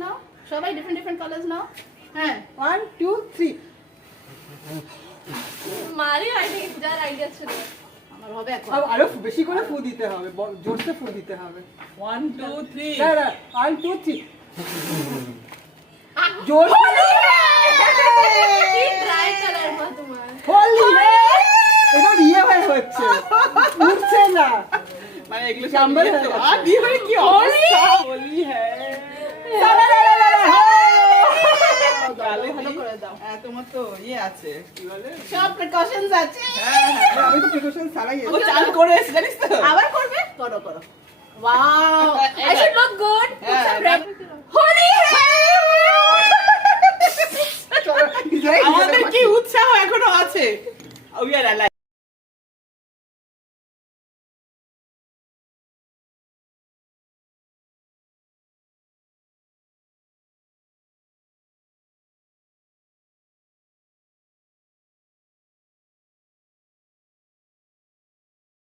নাও সবাই different colours নাও। হ্যাঁ 1 2 3 মারি আইডিয়া যার আইডিয়া ছিল আমার হবে এখন। আরো বেশি করে ফু দিতে হবে, জোরসে ফু দিতে হবে। 1 2 3 না 1 2 3 জোরসে কি ট্রাই কালার মা তোমার হোলি এটা বিয়ে হয়ে হচ্ছে, উঠছে না মানে এগুলো চাম্বার হয়ে তো গেছে। আর বিয়ে হয়ে কি অবস্থা হোলি হ্যাঁ গালে ভালো করে দাও। হ্যাঁ তোমার তো ইয়ে আছে কি বলে সব প্রিকশনস আছে। হ্যাঁ হ্যাঁ আমি তো প্রিকশন ছাড়াই ও চান করে এসে জানিস তো আবার করবে? করো করো। Wow I should look good. হ্যাঁ, হোলি আমাদের কি উৎসাহ এখনো আছে উই আর অ্যালাইভ